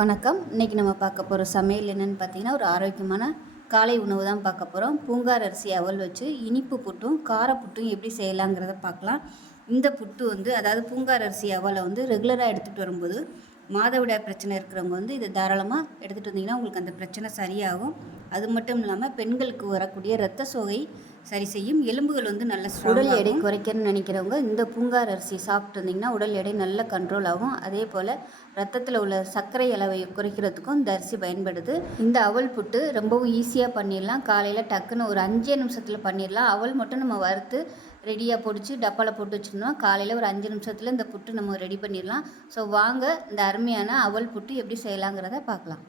வணக்கம். இன்றைக்கி நம்ம பார்க்க போகிற சமையல் என்னென்னு பார்த்தீங்கன்னா ஒரு ஆரோக்கியமான காலை உணவு தான் பார்க்க போகிறோம் பூங்கார் அரிசி அவல் வச்சு இனிப்பு புட்டும் கார புட்டும் எப்படி செய்யலாங்கிறத பார்க்கலாம். இந்த புட்டு வந்து அதாவது பூங்கார் அரிசி அவலை வந்து ரெகுலராக எடுத்துகிட்டு வரும்போது மாதவிடாய் பிரச்சனை இருக்கிறவங்க வந்து இதை தாராளமாக எடுத்துகிட்டு வந்தீங்கன்னா உங்களுக்கு அந்த பிரச்சனை சரியாகும். அது மட்டும் இல்லாமல் பெண்களுக்கு வரக்கூடிய இரத்த சோகை சரி செய்யும். எலும்புகள் வந்து நல்ல உடல் எடை குறைக்கணும்னு நினைக்கிறவங்க இந்த பூங்கார் அரிசி சாப்பிட்டு இருந்தீங்கன்னா உடல் எடை நல்ல கண்ட்ரோல் ஆகும். அதே போல் ரத்தத்தில் உள்ள சர்க்கரை அளவை குறைக்கிறதுக்கும் இந்த அரிசி பயன்படுது. இந்த அவல் புட்டு ரொம்பவும் ஈஸியாக பண்ணிடலாம். காலையில் டக்குன்னு ஒரு அஞ்சே நிமிஷத்தில் பண்ணிடலாம். அவல் மட்டும் நம்ம வறுத்து ரெடியாக பொடிச்சு டப்பாவில் போட்டு வச்சுருந்தோம் காலையில் ஒரு அஞ்சு நிமிஷத்தில் இந்த புட்டு நம்ம ரெடி பண்ணிடலாம். ஸோ வாங்க இந்த அருமையான அவல் புட்டு எப்படி செய்யலாங்கிறத பார்க்கலாம்.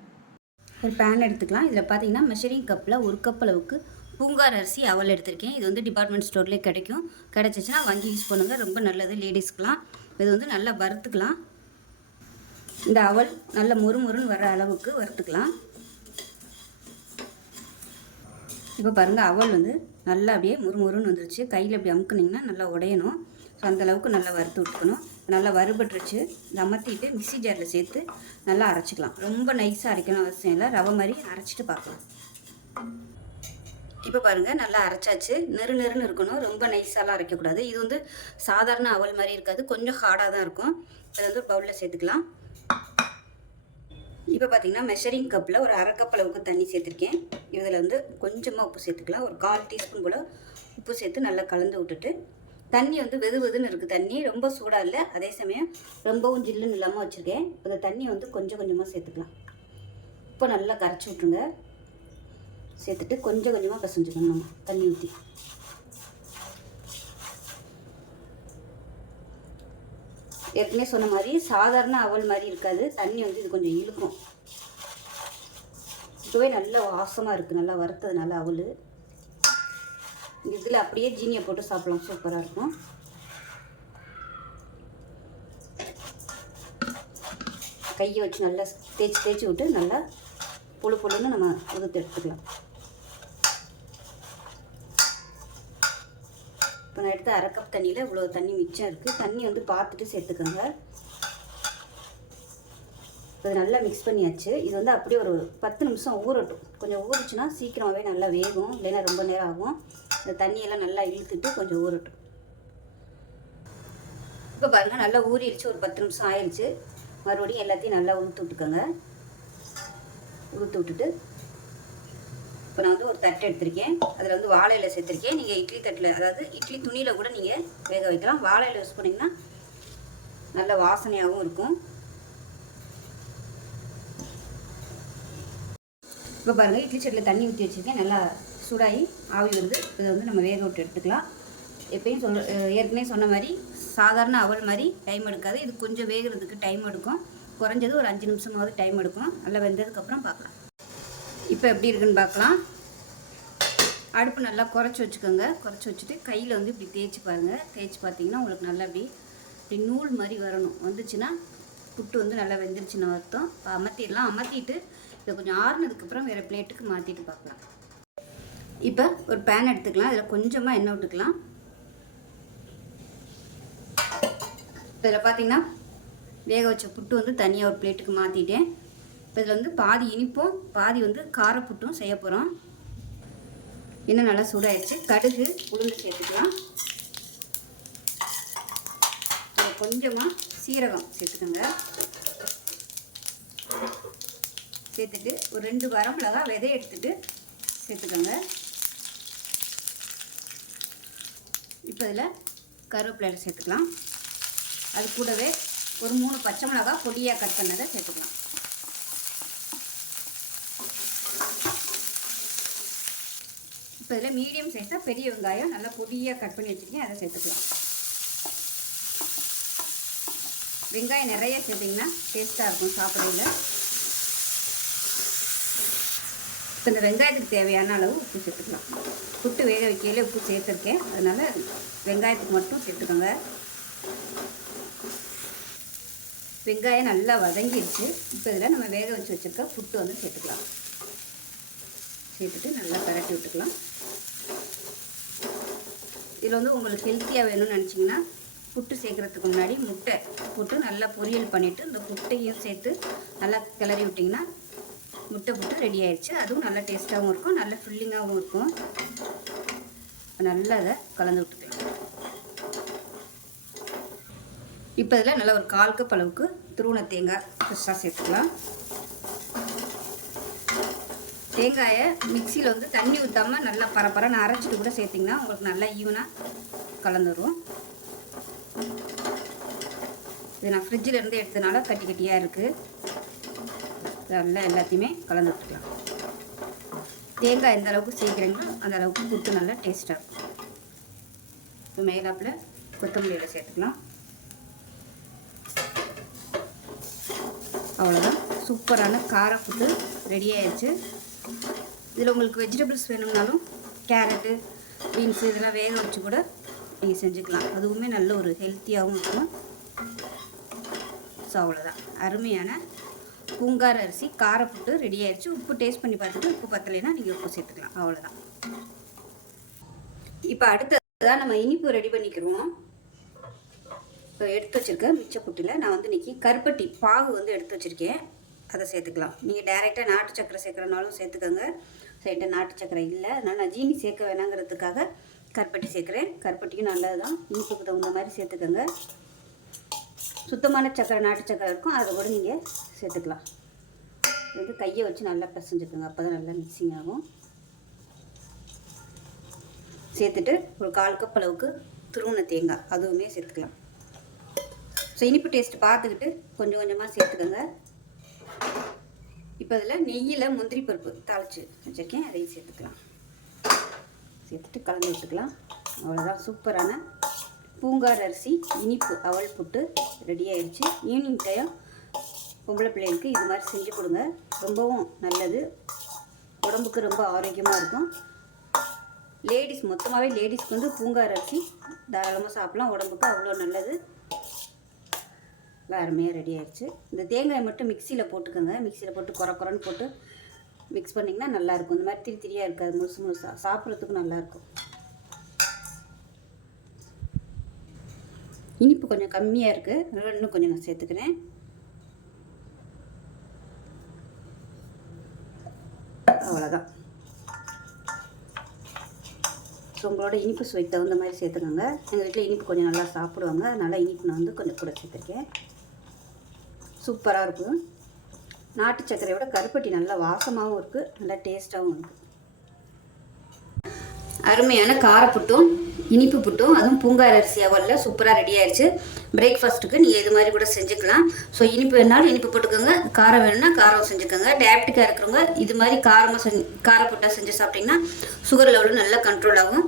ஒரு பேன் எடுத்துக்கலாம். இதில் பார்த்தீங்கன்னா மெஷரிங் கப்பில் ஒரு கப் அளவுக்கு பூங்கார் அரிசி அவல் எடுத்திருக்கேன். இது வந்து டிபார்ட்மெண்ட் ஸ்டோர்லேயே கிடைக்கும். கிடச்சிச்சின்னா வாங்கி யூஸ் பண்ணுங்கள் ரொம்ப நல்லது. லேடிஸ்க்கெலாம் இது வந்து நல்லா வறுத்துக்கலாம். இந்த அவல் நல்ல முறுமுறுன்னு வர அளவுக்கு வறுத்துக்கலாம். இப்போ பாருங்கள் அவல் வந்து நல்லா அப்படியே முறுமுறுன்னு வந்துருச்சு. கையில் அப்படி அமுக்குனிங்கன்னா நல்லா உடையணும். ஸோ அந்தளவுக்கு நல்லா வறுத்து விட்டுக்கணும். நல்லா வறுபட்டுருச்சு. இதை அமர்த்திட்டு மிக்ஸி ஜாரில் சேர்த்து நல்லா அரைச்சிக்கலாம். ரொம்ப நைஸாக அரைக்கணும் அவசியம் இல்லை. ரவை மாதிரி அரைச்சிட்டு பார்க்கலாம். இப்போ பாருங்கள் நல்லா அரைச்சாச்சு. நெரு நெருன்னு இருக்கணும். ரொம்ப நைஸாலாம் அரைக்கக்கூடாது. இது வந்து சாதாரண அவல் மாதிரி இருக்காது. கொஞ்சம் ஹார்டாக தான் இருக்கும். இதை வந்து ஒரு பவுலில் சேர்த்துக்கலாம். இப்போ பார்த்தீங்கன்னா மெஷரிங் கப்பில் ஒரு அரை கப் அளவுக்கு தண்ணி சேர்த்துருக்கேன். இதில் வந்து கொஞ்சமாக உப்பு சேர்த்துக்கலாம். ஒரு கால் டீஸ்பூன் போல் உப்பு சேர்த்து நல்லா கலந்து விட்டுட்டு தண்ணி வந்து வெது வெதுன்னு இருக்குது தண்ணி ரொம்ப சூடாக இல்லை. அதே சமயம் ரொம்பவும் ஜில்லுன்னு இல்லாமல் வச்சுருக்கேன். அந்த தண்ணியை வந்து கொஞ்சம் கொஞ்சமாக சேர்த்துக்கலாம். இப்போ நல்லா கரைச்சி விட்ருங்க சேர்த்துட்டு கொஞ்சம் கொஞ்சமாக பிசைஞ்சுக்கணும் நம்ம தண்ணி ஊற்றி ஏற்கனவே சொன்ன மாதிரி சாதாரண அவல் மாதிரி இருக்காது. தண்ணி வந்து இது கொஞ்சம் இழுக்கும். இப்போவே நல்லா வாசமாக இருக்குது நல்லா வறுத்ததுனால அவல். இதில் அப்படியே ஜீனியை போட்டு சாப்பிடலாம். சூப்பராக இருக்கும். கையை வச்சு நல்லா தேய்ச்சி தேய்ச்சி விட்டு நல்லா புழு புழுன்னு நம்ம உதுத்து எடுத்துக்கலாம். இப்போ நான் எடுத்த அரை கப் தண்ணியில் இவ்வளோ தண்ணி மிச்சம் இருக்குது தண்ணி வந்து பார்த்துட்டு சேர்த்துக்கோங்க. இப்போ நல்லா மிக்ஸ் பண்ணியாச்சு. இது வந்து அப்படியே ஒரு பத்து நிமிஷம் ஊறட்டும். கொஞ்சம் ஊறுச்சுன்னா சீக்கிரமாகவே நல்லா வேகும். இல்லைன்னா ரொம்ப நேரம் ஆகும். இந்த தண்ணியெல்லாம் நல்லா இழுத்துட்டு கொஞ்சம் ஊறட்டும். இப்போ பாருங்கள் நல்லா ஊறிடுச்சு. ஒரு பத்து நிமிஷம் ஆயிடுச்சு. மறுபடியும் எல்லாத்தையும் நல்லா ஊற்று விட்டுக்கோங்க. ஊற்று விட்டுட்டு இப்போ நான் வந்து ஒரு தட்டு எடுத்திருக்கேன். அதில் வந்து வாழை இலை சேர்த்துருக்கேன். நீங்கள் இட்லி தட்டில் அதாவது இட்லி துணியில் கூட நீங்கள் வேக வைக்கலாம். வாழை இலை யூஸ் பண்ணிங்கன்னா நல்ல வாசனையாகவும் இருக்கும். இப்போ பாருங்கள் இட்லி சட்டியில் தண்ணி ஊற்றி வச்சுருக்கேன். நல்லா சூடாகி ஆவி வருது இதை வந்து நம்ம வேக விட்டு எடுத்துக்கலாம். எப்பயும் சொல் ஏற்கனவே சொன்ன மாதிரி சாதாரண அவல் மாதிரி டைம் எடுக்காது. இது கொஞ்சம் வேகிறதுக்கு டைம் எடுக்கும். குறைஞ்சது ஒரு அஞ்சு நிமிஷமாவது டைம் எடுக்கும். நல்லா வெந்ததுக்கப்புறம் பார்க்கலாம். இப்போ எப்படி இருக்குன்னு பார்க்கலாம். அடுப்பு நல்லா குறைச்சி வச்சுக்கோங்க. குறைச்சி வச்சுட்டு கையில் வந்து இப்படி தேய்ச்சி பாருங்கள் தேய்ச்சி பார்த்தீங்கன்னா உங்களுக்கு நல்லா அப்படி இப்படி நூல் மாதிரி வரணும். வந்துச்சுன்னா புட்டு வந்து நல்லா வெந்துருச்சுன்னு அர்த்தம். இப்போ அமர்த்திடலாம் அமர்த்திட்டு இதை கொஞ்சம் ஆறுனதுக்கப்புறம் வேறு பிளேட்டுக்கு மாற்றிட்டு பார்க்கலாம். இப்போ ஒரு பேன் எடுத்துக்கலாம். அதில் கொஞ்சமாக எண்ணெய் விட்டுக்கலாம். இதில் பார்த்தீங்கன்னா வேக வச்ச புட்டு வந்து தனியாக ஒரு பிளேட்டுக்கு மாற்றிட்டேன் இப்போ இதில் வந்து பாதி இனிப்பும் பாதி வந்து காரப்புட்டும் செய்ய போகிறோம். இன்னும் நல்லா சூடாயிடுச்சு. கடுகு உளுந்து சேர்த்துக்கலாம். கொஞ்சமாக சீரகம் சேர்த்துக்கோங்க. சேர்த்துட்டு ஒரு ரெண்டு வரமிளகா விதை எடுத்துட்டு சேர்த்துக்கோங்க. இப்போ இதில் கருவேப்பிலை சேர்த்துக்கலாம். அது கூடவே ஒரு மூணு பச்சை மிளகா பொடியாக கட் பண்ணதை சேர்த்துக்கலாம். இப்போ இதில் மீடியம் சைஸாக பெரிய வெங்காயம் நல்லா பொடியாக கட் பண்ணி வச்சுருக்கேன் அதை சேர்த்துக்கலாம். வெங்காயம் நிறைய சேர்த்திங்கன்னா டேஸ்ட்டாக இருக்கும் சாப்பிடையில் இப்போ இந்த வெங்காயத்துக்கு தேவையான அளவு உப்பு சேர்த்துக்கலாம். புட்டு வேக வைக்கையில உப்பு சேர்த்துருக்கேன். அதனால் வெங்காயத்துக்கு மட்டும் சேர்த்துக்கோங்க. வெங்காயம் நல்லா வதங்கிடுச்சு இப்போ இதில் நம்ம வேக வச்சு வச்சுருக்க புட்டு வந்து சேர்த்துக்கலாம். சேர்த்துட்டு நல்லா பரட்டி விட்டுக்கலாம். இதில் வந்து உங்களுக்கு ஹெல்த்தியாக வேணும்னு நினச்சிங்கன்னா புட்டு சேர்க்குறதுக்கு முன்னாடி முட்டை போட்டு நல்லா பொரியல் பண்ணிவிட்டு இந்த முட்டையும் சேர்த்து நல்லா கிளறி விட்டிங்கன்னா முட்டை புட்டு ரெடி ஆயிடுச்சு. அதுவும் நல்லா டேஸ்ட்டாகவும் இருக்கும் நல்லா ஃபில்லிங்காகவும் இருக்கும். நல்லா அதை கலந்து விட்டுக்கலாம். இப்போ இதில் நல்லா ஒரு கால் கப் அளவுக்கு துருவன தேங்காய் ஃப்ரெஷ்ஷாக சேர்த்துக்கலாம். தேங்காயை மிக்சியில் வந்து தண்ணி ஊற்றாமல் நல்லா பரப்பரன்னு அரைச்சிட்டு கூட சேர்த்திங்கன்னா உங்களுக்கு நல்லா ஈவனாக கலந்துடும் இது நான் ஃப்ரிட்ஜில் இருந்து எடுத்ததுனால கட்டி கட்டியாக இருக்குது நல்லா எல்லாத்தையுமே கலந்து விட்டுக்கலாம் தேங்காய் எந்த அளவுக்கு சேர்க்குறீங்களோ அந்த அளவுக்கு புட்டு நல்லா டேஸ்ட்டாக இருக்கும். இப்போ மேலாப்பில் கொத்தமல்லியில் சேர்த்துக்கலாம். அவ்வளோதான் சூப்பரான காரப்புட்டு புட்டு ரெடி ஆயிடுச்சு இதில் உங்களுக்கு வெஜிடபிள்ஸ் வேணும்னாலும் கேரட்டு பீன்ஸு இதெல்லாம் வேக வச்சு கூட நீங்கள் செஞ்சுக்கலாம். அதுவுமே நல்ல ஒரு ஹெல்த்தியாகவும் இருக்கும். ஸோ அவ்வளோதான். அருமையான பூங்கார அரிசி காரப்புட்டு ரெடி ஆயிடுச்சு. உப்பு டேஸ்ட் பண்ணி பார்த்துட்டு உப்பு பத்தலைன்னா நீங்கள் உப்பு சேர்த்துக்கலாம். அவ்வளோதான். இப்போ அடுத்ததான் நம்ம இனிப்பு ரெடி பண்ணிக்கிறோம் இப்போ எடுத்து வச்சுருக்கேன் மிச்ச புட்டில் நான் வந்து இன்றைக்கி கருப்பட்டி பாகு வந்து எடுத்து வச்சுருக்கேன். அதை சேர்த்துக்கலாம். நீங்கள் டைரெக்டாக நாட்டு சக்கரை சேர்க்குறனாலும் சேர்த்துக்கோங்க. சைட்டை நாட்டு சக்கரை இல்லை. அதனால் நான் ஜீனி சேர்க்க வேணாங்கிறதுக்காக கருப்பட்டி சேர்க்குறேன். கருப்பட்டியும் நல்லது தான் இனிப்புக்கு தகுந்த மாதிரி சேர்த்துக்கோங்க. சுத்தமான சக்கரை நாட்டு சக்கரை இருக்கும். அதை கூட நீங்கள் சேர்த்துக்கலாம். இது கையை வச்சு நல்லா பிசைஞ்சுக்கோங்க. அப்போ தான் நல்லா மிக்சிங் ஆகும். சேர்த்துட்டு ஒரு கால் கப் அளவுக்கு துருவண தேங்காய். அதுவுமே சேர்த்துக்கலாம். ஸோ இனிப்பு டேஸ்ட் பார்த்துக்கிட்டு கொஞ்சம் கொஞ்சமாக சேர்த்துக்கோங்க. இப்போ இதில் நெய்யில் முந்திரி பருப்பு தாளித்து வச்சுருக்கேன். அதையும் சேர்த்துக்கலாம். சேர்த்துட்டு கலந்து விட்டுக்கலாம் அவ்வளோதான் சூப்பரான பூங்கார் அரிசி இனிப்பு அவல் புட்டு ரெடி ஆயிடுச்சு. ஈவினிங் டைம் பொம்பளை பிள்ளைகளுக்கு இது மாதிரி செஞ்சு கொடுங்க. ரொம்பவும் நல்லது. உடம்புக்கு ரொம்ப ஆரோக்கியமாக இருக்கும். லேடிஸ் மொத்தமாகவே லேடிஸ்க்கு வந்து பூங்கார் அரிசி தாராளமாக சாப்பிட்லாம். உடம்புக்கு அவ்வளோ நல்லது. நல்லா அருமையாக ரெடி ஆயிடுச்சு. இந்த தேங்காய் மட்டும் மிக்சியில் போட்டுக்கோங்க. மிக்சியில் போட்டு குறை குறைன்னு போட்டு மிக்ஸ் பண்ணிங்கன்னா நல்லாயிருக்கும் இந்த மாதிரி திரி திரியாக இருக்காது. முழுசு முழுசாக சாப்பிட்றதுக்கும் நல்லாயிருக்கும் இனிப்பு கொஞ்சம் கம்மியாக இருக்குது அதனால் இன்னும் கொஞ்சம் நான் சேர்த்துக்கிறேன். அவ்வளோதான் ஸோ உங்களோட இனிப்பு சுவைக்கு தகுந்த மாதிரி சேர்த்துக்கோங்க. எங்கள் வீட்டில் இனிப்பு கொஞ்சம் நல்லா சாப்பிடுவாங்க. அதனால் இனிப்பு நான் வந்து கொஞ்சம் கூட சேர்த்துருக்கேன். சூப்பராக இருக்கும். நாட்டு சர்க்கரையோட கருப்பட்டி நல்லா வாசமாகவும் இருக்குது நல்லா டேஸ்ட்டாகவும் இருக்குது அருமையான காரப்புட்டும் இனிப்பு புட்டும் அதுவும் பூங்கார் அரிசி அவலில் சூப்பராக ரெடி ஆயிடுச்சு பிரேக்ஃபாஸ்ட்டுக்கு நீங்கள் இது மாதிரி கூட செஞ்சுக்கலாம். ஸோ இனிப்பு வேணாலும் இனிப்பு போட்டுக்கோங்க. காரம் வேணும்னா காரம் செஞ்சுக்கோங்க. டயபெட்டிக்காக இருக்கிறவங்க இது மாதிரி காரமாக செஞ்சு காரப்புட்டாக செஞ்சு சாப்பிட்டிங்கன்னா சுகர் லெவலும் நல்லா கண்ட்ரோல் ஆகும்.